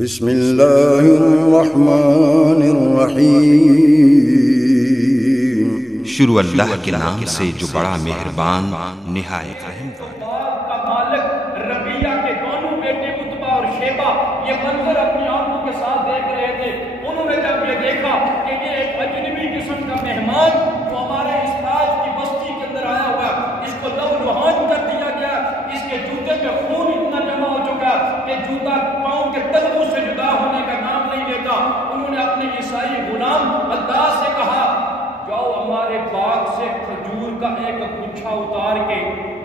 بسم اللہ الرحمن الرحیم۔ شروع اللہ کے نام سے جو بڑا مہربان نہایت رحم والا۔ کا مالک ربیہ کے دونوں بیٹے عتبہ اور شیبہ یہ منظر اپنی آنکھوں کے ساتھ دیکھ رہے تھے۔ انہوں نے جب یہ دیکھا کہ یہ ایک اجنبی قسم کا مہمان جو ہمارے اس تاج کی بستی کے اندر آیا ہوا ہے، اس کو لو لہان کر دیا گیا، اس کے جوتے پہ خون اتنا جمع ہو چکا کہ جوتا پاؤں کے تلووں سے جدا ہونے کا نام نہیں لیتا۔ انہوں نے اپنے عیسائی غلام عداس سے کہا، جاؤ ہمارے باغ سے کھجور کا ایک گچھا اتار کے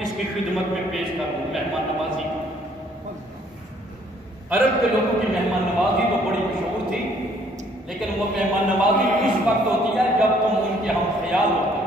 اس کی خدمت میں پیش کر دوں۔ مہمان نوازی، عرب کے لوگوں کی مہمان نوازی تو بڑی مشہور تھی، لیکن وہ مہمان نوازی اس وقت ہوتی ہے جب تم ان کے ہم خیال ہوتے ہیں۔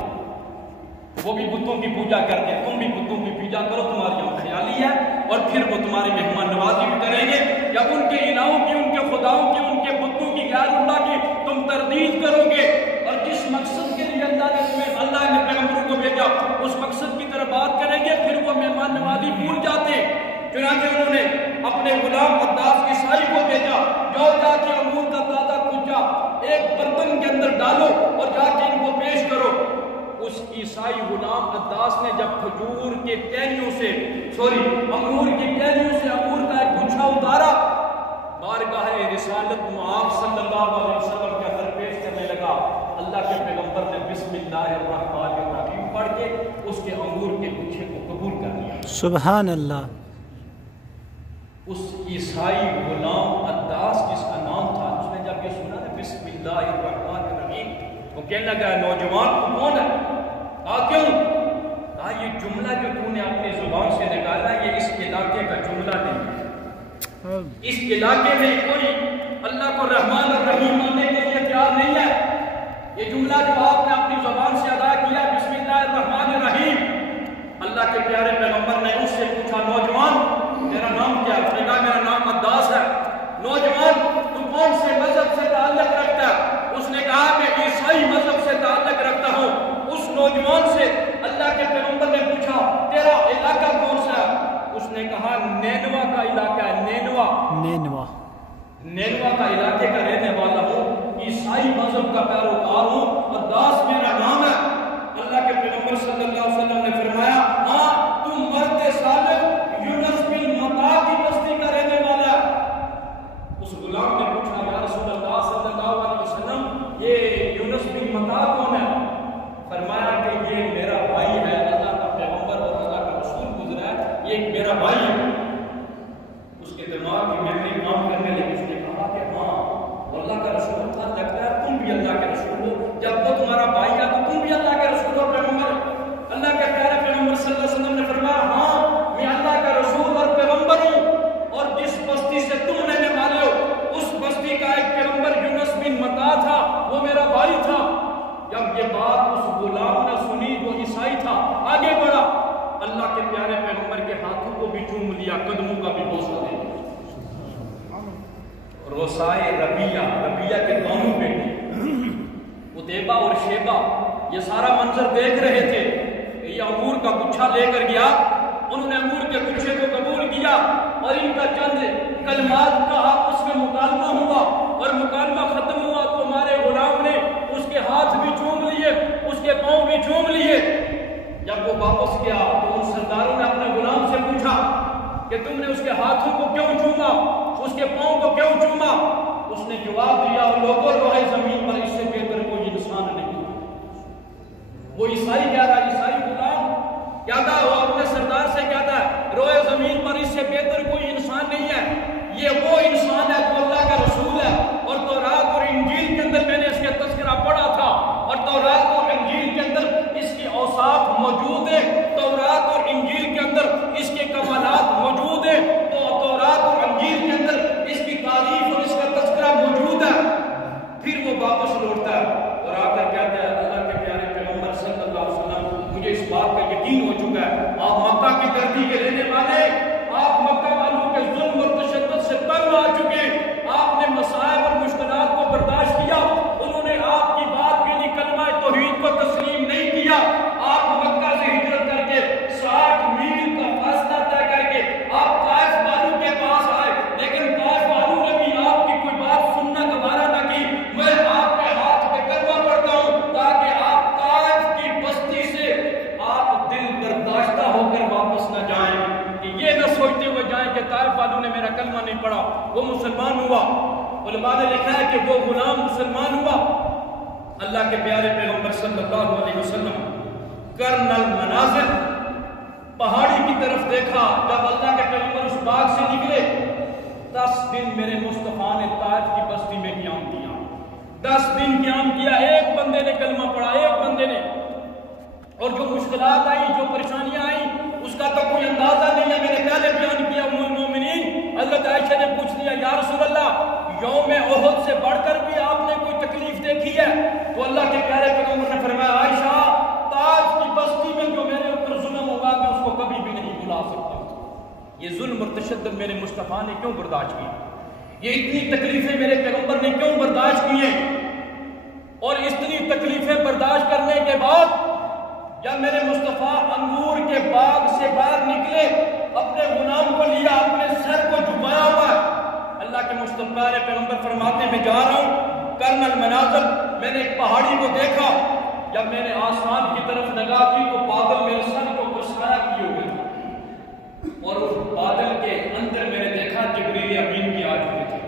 وہ بھی بتوں کی پوجا کرتے ہیں، تم بھی بتوں کی پوجا کرو، تمہاری ہم خیالی ہے، اور پھر وہ تمہاری مہمان نوازی بھی کریں گے جب ان کے الہوں کی، ان کے خداؤں کی، ان کے بتوں کی، غیر اللہ کی تم تردید کرو گے، اور جس مقصد کے لیے اللہ نے پیغمبروں کو بھیجا اس مقصد کی طرف بات کریں گے، پھر وہ مہمان نوازی بھول جاتے ہیں۔ چنانچہ انہوں نے اپنے غلام عداس عیسائی کو بھیجا، جاؤ جا کے انگور کا تازہ کچا ایک برتن کے اندر ڈالو اور جا کے ان کو پیش کرو۔ اس عیسائی غلام عداس نے جب کھجور کے ٹہنیوں سے انگور کی ٹہنیوں سے انگور کا ایک گچھا اتارا، بارگاہ رسالت معاف صلی اللہ علیہ وسلم کے اندر پیش کرنے لگا، اللہ کے پیغمبر نے بسم اللہ الرحمن الرحیم پڑھ کے اس کے انگور کے گچھے کو قبول کر لیا۔ سبحان اللہ۔ اس عیسائی غلام عداس جس کا نام تھا، اس نے جب یہ سنا نا بسم اللہ الرحمن الرحیم، وہ کہنے لگا، نوجوان تو کون ہے؟ کہا کیوں؟ کہا یہ جملہ جو تو نے اپنی زبان سے نکالا یہ اس علاقے کا جملہ نہیں ہے، اس علاقے میں کوئی اللہ کو رحمان اور رحیم ماننے کے لیے تیار نہیں ہے۔ یہ جملہ جو آپ نے اپنی زبان سے ادا کیا بسم اللہ الرحمن الرحیم، اللہ کے پیارے پیغمبر نے اس سے پوچھا، نوجوان میرا نام کیا ہے؟ اس نے کہا میرا نام عداس ہے۔ نوجوان تو کون سے مذہب سے تعلق رکھتا ہے؟ اس نے کہا میں عیسائی مذہب سے تعلق رکھتا ہوں۔ اس نوجوان سے اللہ کے پیغمبر نے پوچھا تیرا علاقہ کون سا ہے؟ اس نے کہا نینوا کا علاقہ ہے۔ نینوا کا علاقے کا رہنے والا ہوں، عیسائی مذہب کا پیروکار ہوں، عداس میرا نام ہے۔ اللہ کے پیغمبر صلی اللہ علیہ وسلم نے فرمایا، ہاں تم مرد صالح یونس بن متا کی بستی کا رہنے والا ہے۔ اس غلام نے پوچھا یا رسول اللہ صلی اللہ علیہ وسلم یہ یونس بن متا کون ہے؟ فرمایا کہ یہ میرا بھائی ہے، اللہ کا پیغمبر اور اللہ کا رسول گزرا ہے، یہ میرا بھائی ہے۔ اس کے دماغ کی میموری کام کرنے لگی، اس نے کہا کہ ہاں اللہ کا رسول تھا، لگتا ہے تم بھی اللہ کے رسول ہو، جب وہ تمہارا بھائی ہے تو تم بھی اللہ کے رسول اور پیغمبر۔ اللہ کے پیارے پیغمبر صلی اللہ علیہ وسلم نے فرمایا، ہاں میں اللہ کا رسول اور پیغمبر ہوں، اور جس بستی سے تم رہنے والے ہو اس بستی کا ایک پیغمبر یونس بن متا تھا، وہ میرا بھائی تھا۔ جب یہ بات اس غلام نے سنی، وہ عیسائی تھا، آگے بڑھا، اللہ کے پیارے پیغمبر کے ہاتھوں کو بھی چوم لیا، قدموں کا بھی بوسہ دے دیا۔ روسائے ربیہ کے دونوں بیٹے عتبہ اور شیبہ یہ سارا منظر دیکھ رہے تھے۔ یہ انگور کا گچھا لے کر گیا، انہوں نے انگور کے گچھے کو قبول کیا، اور ان کا چند کلمات کا آپس میں مکالمہ ہوا، اور مکالمہ ختم ہوا تو ہمارے غلام نے اس کے ہاتھ بھی چوم لیے، اس کے پاؤں بھی چوم لیے۔ جب وہ واپس گیا تو ان سرداروں نے اپنے غلام سے پوچھا کہ تم نے اس کے ہاتھوں کو کیوں چوما، اس کے پاؤں کو کیوں چوما؟ اس نے جواب دیا، لوگوں روئے زمین پر اس سے بہتر کوئی انسان نہیں۔ وہ عیسائی کہہ رہا ہے، عیسائی غلام کہتا ہے، وہ اپنے سردار سے کہتا ہے روئے زمین پر اس سے بہتر کوئی انسان نہیں ہے، یہ وہ انسان ہے جو اللہ کا رسول ہے، اور تورات اور انجیل کے اندر میں نے اس کے تذکرہ پڑھا تھا، اور تورات اور انجیل کے اندر اس کی اوصاف موجود ہے، تورات اور انجیل کے اندر اس کے کمالات موجود ہیں، تو تورات اور انجیل کے اندر اس کی تعریف اور اس کا تذکرہ موجود ہے۔ پھر وہ واپس لوٹتا ہے اور آ کر کہتا ہے، اللہ کے پیارے پیغمبر صلی اللہ علیہ وسلم مجھے اس بات کا یقین ہو چکا ہے، آپ مکہ کی دھرتی کے رہنے والے، آپ مکہ والوں کے ظلم اور تشدد وہ مسلمان ہوا۔ علماء نے لکھا ہے کہ وہ غلام مسلمان ہوا۔ اللہ کے پیارے پیغمبر صلی اللہ علیہ وسلم قرن المنازل پہاڑی کی طرف دیکھا۔ جب اللہ کے پیغمبر اس باغ سے نکلے 10 دن میرے مصطفیٰ نے طائف کی بستی میں قیام کیا۔ 10 دن قیام کیا، ایک بندے نے کلمہ پڑھا، ایک بندے نے۔ اور جو مشکلات آئی، جو پریشانیاں آئیں، اس کا تو کوئی اندازہ نہیں ہے۔ میں نے پہلے بیان کیا، ام المومنین حضرت عائشہ نے پوچھ لیا یا رسول اللہ یوم احد سے بڑھ کر بھی آپ نے کوئی تکلیف دیکھی ہے؟ تو اللہ کے پیارے پیغمبر نے فرمایا عائشہ طائف کی بستی میں جو میرے اوپر ظلم ہوگا میں اس کو کبھی بھی نہیں بھلا سکتا۔ یہ ظلم اور تشدد میرے مصطفیٰ نے کیوں برداشت کی؟ یہ اتنی تکلیفیں میرے پیغمبر نے کیوں برداشت کی ہیں؟ اور اتنی تکلیفیں برداشت کرنے کے بعد جب میرے مصطفیٰ انگور کے باغ سے باہر نکلے، اپنے غلام کو لیا، اپنے سر کو جھکایا ہوا ہے، اللہ کے مصطفیٰ پیغمبر فرماتے میں جا رہا ہوں قرن المنازل، میں نے ایک پہاڑی کو دیکھا، جب میں نے آسمان کی طرف نگاہ کی تو بادل میرے سر کو سایہ کیے ہوئے تھے، اور اس بادل کے اندر میں نے دیکھا جبریل امین بھی آ چکے تھے۔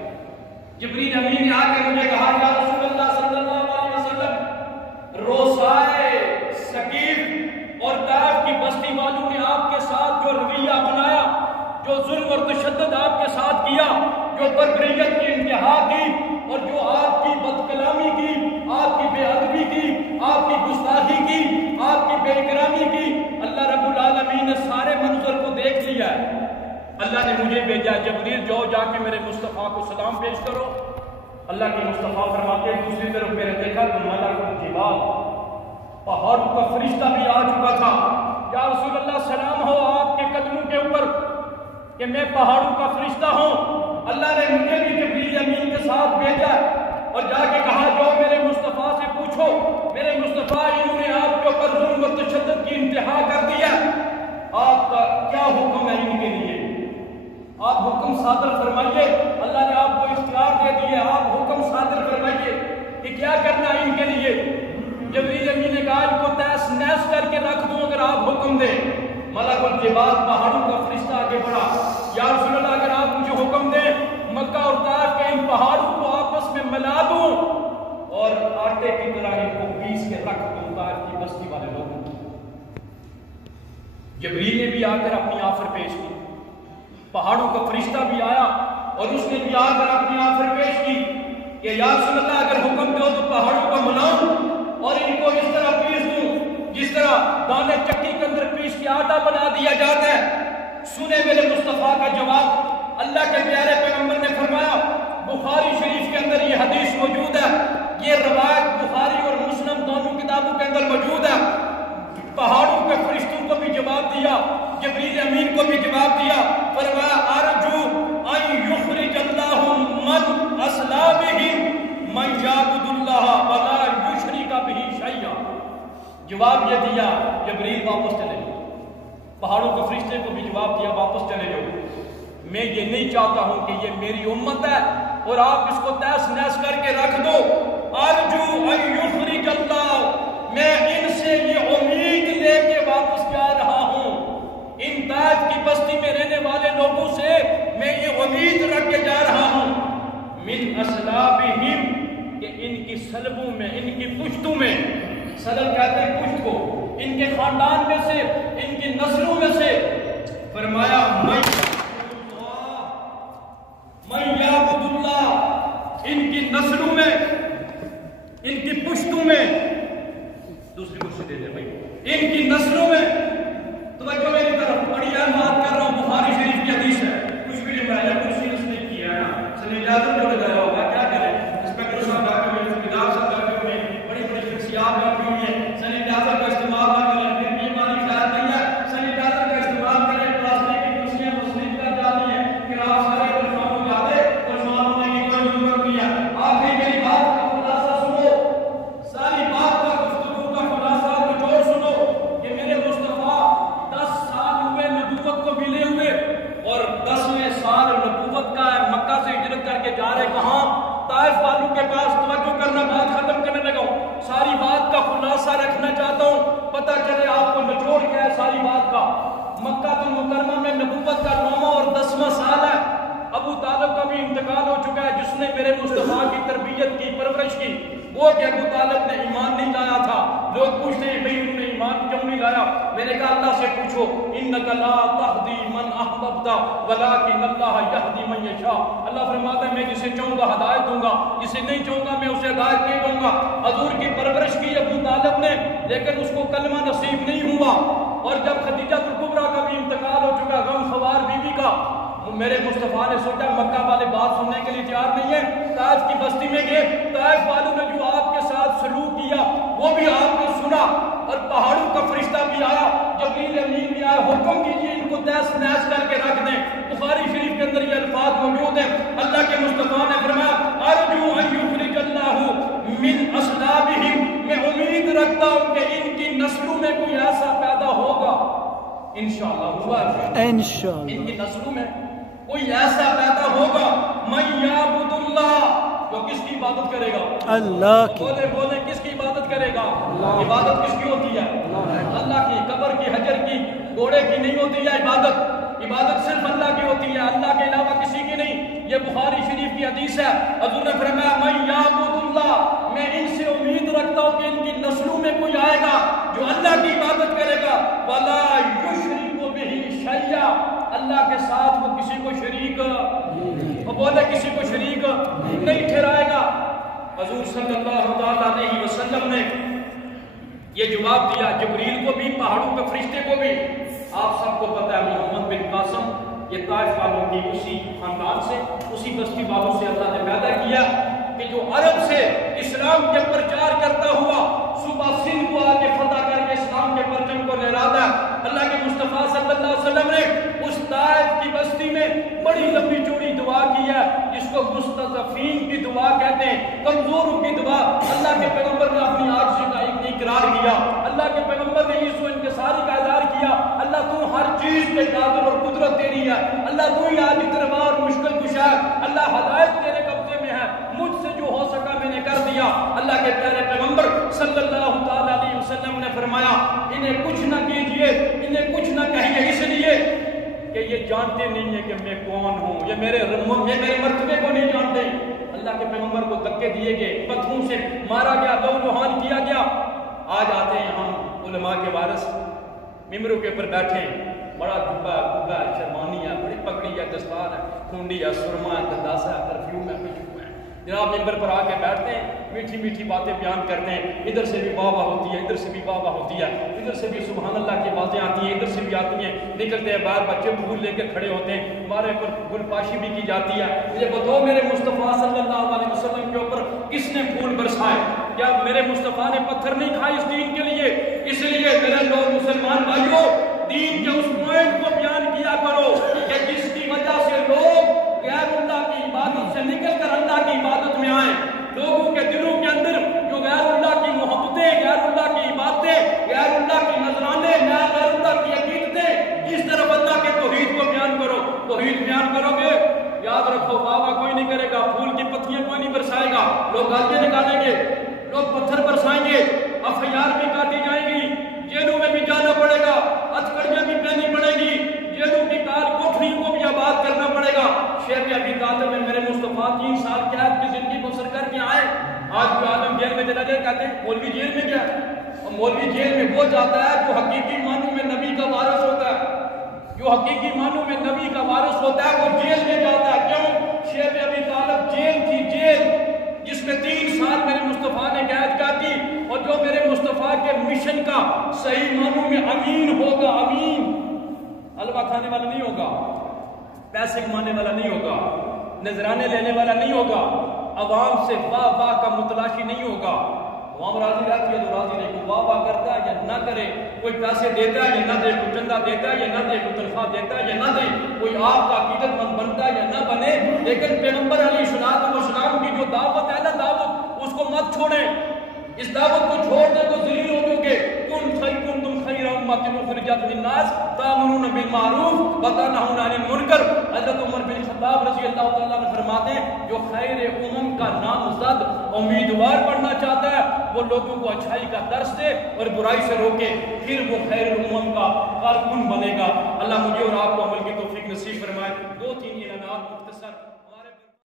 جبریل امین نے آ کے مجھے کہا یا رسول اللہ صلی اللہ علیہ وسلم روسائے ثقیف اور طائف کی بستی والوں نے آپ کے ساتھ جو رویہ اپنایا، جو ظلم اور تشدد آپ کے ساتھ کیا، جو بربریت کی انتہا کی، اور جو آپ کی بد کلامی کی، آپ کی بے ادبی کی، آپ کی گستاخی کی، آپ کی بے اکرامی کی، اللہ رب العالمین نے سارے منظر کو دیکھ لیا ہے۔ اللہ نے مجھے بھیجا جبریل جاؤ جا کے میرے مصطفیٰ کو سلام پیش کرو۔ اللہ کے مصطفیٰ فرماتے ہیں دوسری طرف میں نے دیکھا تو ملک الجبال پہاڑوں کا فرشتہ بھی آ چکا تھا۔ یا رسول اللہ سلام ہو آپ کے قدموں کے اوپر کہ میں پہاڑوں کا فرشتہ ہوں۔ اللہ نے مجھے بھی جبریل امین کے ساتھ بھیجا اور جا کے کہا جاؤ میرے مصطفیٰ سے پوچھو، میرے مصطفیٰ انہوں نے آپ کے اوپر ظلم و تشدد کی انتہا کر دیا، آپ کا کیا حکم ہے ان کے لیے؟ آپ حکم صادر فرمائیے۔ اللہ نے آپ کو اختیار دے دیا، آپ حکم صادر فرمائیے کہ کیا کرنا ہے ان کے لیے۔ جبریل امین نے کہا ان کو تیس نیس کر کے رکھ دوں اگر آپ حکم دیں۔ ملک الجبال پہاڑوں کا فرشتہ آگے بڑھا، یا رسول اللہ اگر آپ مجھے حکم دیں مکہ اور طائف کے ان پہاڑوں کو آپس میں ملا دوں اور آٹے کی طرح ان کو پیس کے رکھ دوں طائف کی بستی والے لوگوں کو۔ جبریل نے بھی آ کر اپنی آفر پیش کی، پہاڑوں کا فرشتہ بھی آیا اور اس نے بھی آ کر اپنی آفر پیش کی کہ یا رسول اللہ اگر حکم دو تو پہاڑوں کو ملاؤں اور ان کو اس طرح پیس دوں جس طرح دانے چکی کے اندر پیس کے آٹا بنا دیا جاتا ہے۔ سنے میرے مصطفیٰ کا جواب۔ اللہ کے پیارے پیغمبر نے فرمایا، بخاری شریف کے اندر یہ حدیث موجود ہے، یہ روایت بخاری اور مسلم دونوں کتابوں کے اندر موجود ہے۔ پہاڑوں کے فرشتوں کو بھی جواب دیا، جبریل امین کو بھی جواب دیا، فرمایا ارجو ان یخرج اللہ من اصلابہم من یعبد اللہ ولا یشرک بہ شیئا۔ جواب یہ دیا جبریل واپس چلے جاؤ، پہاڑوں کے فرشتے کو بھی جواب دیا واپس چلے جاؤ، میں یہ نہیں چاہتا ہوں کہ یہ میری امت ہے اور آپ اس کو تیس نیس کر کے رکھ دو۔ ارجو ان یخرج اللہ، میں ان سے یہ امید لے کے واپس جا رہا ہوں، ان طائف کی بستی میں رہنے والے لوگوں سے میں یہ امید رکھ کے جا رہا ہوں، من اصلابہم، کہ ان کی سلبوں میں، ان کی پشتوں میں، سلب کہتے ہیں پشت کو، ان کے خاندان میں سے، ان کی نسلوں میں سے، فرمایا من یعبد اللہ، ان کی نسلوں میں، ان کی پشتوں میں، دوسری کرسی دے دے بھائی، ان کی نسلوں میں، توجہ میری طرف، بڑی اہم بات کر رہا ہوں، بخاری شریف کی حدیث ہے، کچھ بھی نہیں بنایا، کرسی اس نے کیا ہے نا، سن اجازت جو لگایا ہوگا، کیا کریں، انسپیکٹر صاحب بیٹھے ہوئے، ذمہ صاحب بیٹھے ہوئے، بڑی بڑی شخصیات بیٹھی ہوئی ہیں، سن اجازت کا استعمال نہ کریں، پھر بھی ہماری خیال نہیں ہے، سن اجازت کا استعمال کریں، پلاسٹک کی کرسیاں مسلم کر جاتی ہیں، پھر آپ سارے پریشان ہو جاتے، پریشان ہونے کی کوئی ضرورت نہیں ہے۔ آخری میری بات کا خلاصہ سنو، ساری بات کا گفتگو کا خلاصہ نچوڑ سنو کہ میرے مصطفیٰ 10 سال ہوئے نبوت کو ملے ہوئے اور 10ویں سال نبوت کا مکہ سے ہجرت کر کے جا رہے کہاں؟ طائف والوں کے پاس۔ توجہ کرنا، بات ختم کرنے لگا ہوں، ساری بات کا خلاصہ رکھنا چاہتا ہوں، پتہ چلے آپ کو نچوڑ کیا ہے ساری بات کا۔ مکہ المکرمہ میں نبوت کا 9واں اور 10واں سال ہے، ابو طالب کا بھی انتقال ہو چکا ہے جس نے میرے مصطفیٰ کی تربیت کی، پرورش کی. وہ کہ ابو طالب نے ایمان نہیں لایا تھا. لوگ پوچھتے ہیں بھئی انہوں نے ایمان کیوں نہیں لایا؟ میں نے کہا اللہ سے پوچھو، انک لا تہدی من احببت ولکن اللہ یہدی من یشاء. اللہ فرماتا ہے میں جسے چاہوں گا ہدایت دوں گا، جسے نہیں چاہوں گا میں اسے ہدایت نہیں دوں گا. حضور کی پرورش کی ابو طالب نے، لیکن اس کو کلمہ نصیب نہیں ہوا. اور جب خدیجہ الکبریٰ کا بھی انتقال ہو چکا، غم خوار بیوی کا، میرے مصطفیٰ نے سوچا مکہ والے بات سننے کے لیے تیار نہیں ہے. طائف کی بستی میں گئے، طائف والوں نے جو آپ کے ساتھ سلوک کیا وہ بھی آپ نے سنا. اور پہاڑوں کا فرشتہ بھی آیا، جبریل امین بھی آیا، حکم کیجیے ان کو تہس نہس کر کے رکھ دیں. بخاری شریف کے اندر یہ الفاظ موجود ہیں. اللہ کے مصطفیٰ نے فرمایا ارجو ان یخرج اللہ من اصلابہم، میں امید رکھتا ہوں کہ ان کی نسلوں میں کوئی ایسا پیدا ہوگا، انشاءاللہ ہوا انشاءاللہ ان کی نسلوں میں کوئی ایسا پیدا ہوگا من یعبد اللہ، جو کس کی عبادت کرے گا؟ اللہ کی. بولے کس کی عبادت کرے گا؟ عبادت کس کی ہوتی ہے؟ اللہ کی. قبر کی، حجر کی، گھوڑے کی نہیں ہوتی ہے عبادت. عبادت صرف اللہ کی ہوتی ہے، اللہ کے علاوہ کسی کی نہیں. یہ بخاری شریف کی حدیث ہے. حضور نے فرمایا من یعبد اللہ، میں ان سے امید رکھتا ہوں کہ ان کی نسلوں میں کوئی آئے گا جو اللہ کی عبادت کرے گا، ولا یشرک بہ شیئا، اللہ کے ساتھ وہ کسی کو شریک، وہ بولے کسی کو شریک نہیں ٹھہرائے گا. حضور صلی اللہ علیہ وسلم نے یہ جواب دیا جبریل کو بھی، پہاڑوں کے فرشتے کو بھی. آپ سب کو پتہ ہے محمد بن قاسم یہ طائف والوں کی اسی خاندان سے، اسی بستی والوں سے اللہ نے پیدا کیا کہ جو عرب سے اسلام کے پرچار کرتا ہوا صبح سندھ کو آگے فتح کر کے اسلام کے پرچم کو لہراتا ہے. اللہ کے مصطفیٰ صلی اللہ علیہ وسلم نے اس طائف کی بستی میں بڑی لمبی چوڑی دعا کی ہے جس کو مستضعفین کی دعا کہتے ہیں، کمزوروں کی دعا. اللہ کے پیغمبر نے اپنی عاجزی کا اقرار کیا، اللہ کے پیغمبر نے عجز و انکساری کا اظہار کیا. اللہ تو ہر چیز پہ قادر اور قدرت تیری ہے، اللہ تو ہی عاجز روا اور مشکل کشا ہے، اللہ ہدایت تیرے قبضے میں ہے، مجھ سے جو ہو سکا میں نے کر دیا. اللہ کے پیارے پیغمبر صلی اللہ علیہ وسلم نے فرمایا انہیں کچھ نہ کیجئے، انہیں کچھ نہ کہیے، اس لیے کہ یہ جانتے نہیں ہیں کہ میں کون ہوں، یہ میرے مرتبے کو نہیں جانتے. اللہ کے پیغمبر کو دھکے دیے گئے، پتھروں سے مارا گیا، لہو لہان کیا گیا. آج آتے ہیں ہم علماء کے وارث ممبروں کے اوپر بیٹھے ہیں، بڑا جبہ ہے، شرمانی ہے، بڑی پگڑی ہے، دستار ہے، کھونڈی ہے، سرما ہے، گنداسا ہے، پرفیوم ہے، خوشبو ہے. جناب ممبر پر آ کے بیٹھتے ہیں، میٹھی میٹھی باتیں بیان کرتے ہیں. ادھر سے بھی واہ واہ ہوتی ہے، ادھر سے بھی واہ واہ ہوتی ہے، ادھر سے بھی سبحان اللہ کی باتیں آتی ہیں، ادھر سے بھی آتی ہیں. نکلتے ہیں باہر، بچے پھول لے کے کھڑے ہوتے ہیں، ہمارے اوپر گل پاشی بھی کی جاتی ہے. مجھے بتاؤ میرے مصطفیٰ صلی اللہ علیہ وسلم کے اوپر کس نے پھول برسائے؟ کیا میرے مصطفیٰ نے پتھر نہیں کھائے اس دین کے لیے؟ اس لیے میرے لوگ مسلمان بھائیوں دین کے اس پوائنٹ کو بیان کیا کرو کہ جس کی وجہ سے لوگ غیر اللہ کی عبادت سے نکل کر اللہ کی عبادت میں آئیں. لوگوں کے دلوں کے اندر جو غیر اللہ کی محبتیں، غیر اللہ کی عبادتیں، غیر اللہ کی نذرانے، غیر اللہ کی عقیدتیں، اس طرف اللہ کے توحید کو بیان کرو. توحید بیان کرو گے یاد رکھو بابا کوئی نہیں کرے گا، پھول کی پتیاں کوئی نہیں برسائے گا، لوگ گالیاں نکالیں گے، لوگ پتھر برسائیں گے، افیار بھی کاٹی جائیں گی، جیلوں میں بھی جانا پڑے گا، ہتھکڑیاں بھی پہنی پڑے گی، جیلوں کی کار کوٹھریوں کو بھی آباد کرنا پڑے گا. شیخ ابی طالب میں میرے مصطفیٰ 3 سال قید کی زندگی بسر کر کے آئے. آج بھی عالم جیل میں چلا گیا، کہتے ہیں مولوی جیل میں گیا. اور مولوی جیل میں وہ جاتا ہے جو حقیقی معنوں میں نبی کا وارث ہوتا ہے، جو حقیقی معنوں میں نبی کا وارث ہوتا ہے وہ جیل میں جاتا ہے. کیوں؟ شیخ ابی طالب جیل تھی، جیل جس میں 3 سال میرے مصطفیٰ نے قید کی. اور جو میرے مصطفیٰ کے مشن کا صحیح معنوں میں امین ہوگا، امین حلوہ کھانے والا نہیں ہوگا، پیسے کمانے والا نہیں ہوگا، نذرانے لینے والا نہیں ہوگا، عوام سے واہ واہ کا متلاشی نہیں ہوگا. عوام راضی رہتی ہے تو راضی نہیں، کوئی واہ واہ کرتا ہے یا نہ کرے، کوئی پیسے دیتا ہے یا نہ دے، کوئی چندہ دیتا ہے یا نہ دے، کوئی تنخواہ دیتا ہے یا نہ دے، کوئی آپ کا عقیدت مند بنتا ہے یا نہ بنے. لیکن پیغمبر علیہ السلام کی جو دعوت ہے نا، دعوت اس کو مت چھوڑیں. اس دعوت کو چھوڑ دیں تو ذلیل ہو جاؤ گے. کنتم خیر امۃ اخرجت للناس تأمرون بالمعروف وتنہون عن المنکر. حضرت عمر بن خطاب رضی اللہ تعالیٰ عنہ فرماتے ہیں جو خیر امم کا نامزد امیدوار بننا چاہتا ہے وہ لوگوں کو اچھائی کا درس دے اور برائی سے روکے، پھر وہ خیر الامم کا کارکن بنے گا۔ اللہ مجھے اور آپ کو عمل کی توفیق نصیب فرمائے۔ 2-3 اعلانات مختصر۔